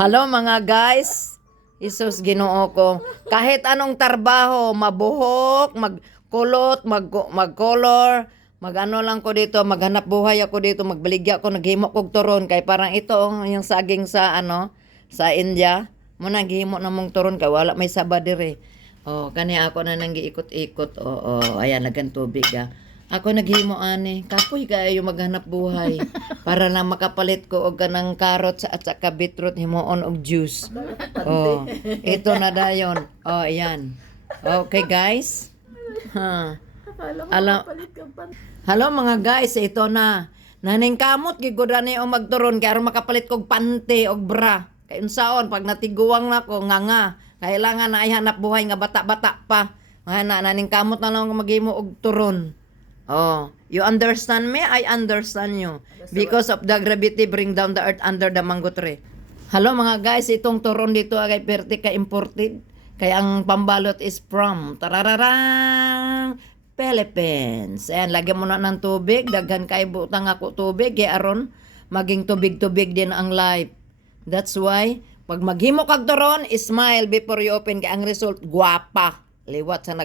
Hello mga guys. Isus Ginoo ko. Kahit anong trabaho, mabuhok, magkulot, mag-color, mag-ano lang ko dito, maghanap buhay ako dito, magbaligya ko, naghimo kog turon kay parang ito yung saging sa sa India. Mo naghimo na mong turon kay wala may saba dire. Oh, kani ako na nang giikot-ikot. Oo, ayan lagan tubig ah. Ako naghimo ani, kapoy kayo maghanap buhay para na makapalit ko og kanang carrots at saka beetroot himuon og juice. Oh, ito na dayon. Oh, ayan. Okay, guys. Ha. Alam, hello mga guys, ito na. Naning kamot gigud ani o magturon kay aron makapalit kog pante og bra. Kay unsaon pag natiguwang nako nga kailangan na ay hanap buhay nga bata-bata pa. Ana naning kamot na lang ako maghimo og turon. Oh, you understand me? I understand you. Because of the gravity bring down the earth under the mango tree. Hello mga guys, itong turon dito ay perte ka imported. Kaya ang pambalot is from tarararang Philippines. Ayan, lagyan mo na ng tubig. Daghan kay butang ako tubig. Kaya aron, maging tubig-tubig din ang life. That's why, pag maghimo kag turon, smile before you open. Kaya ang result, guwapa. Liwat sa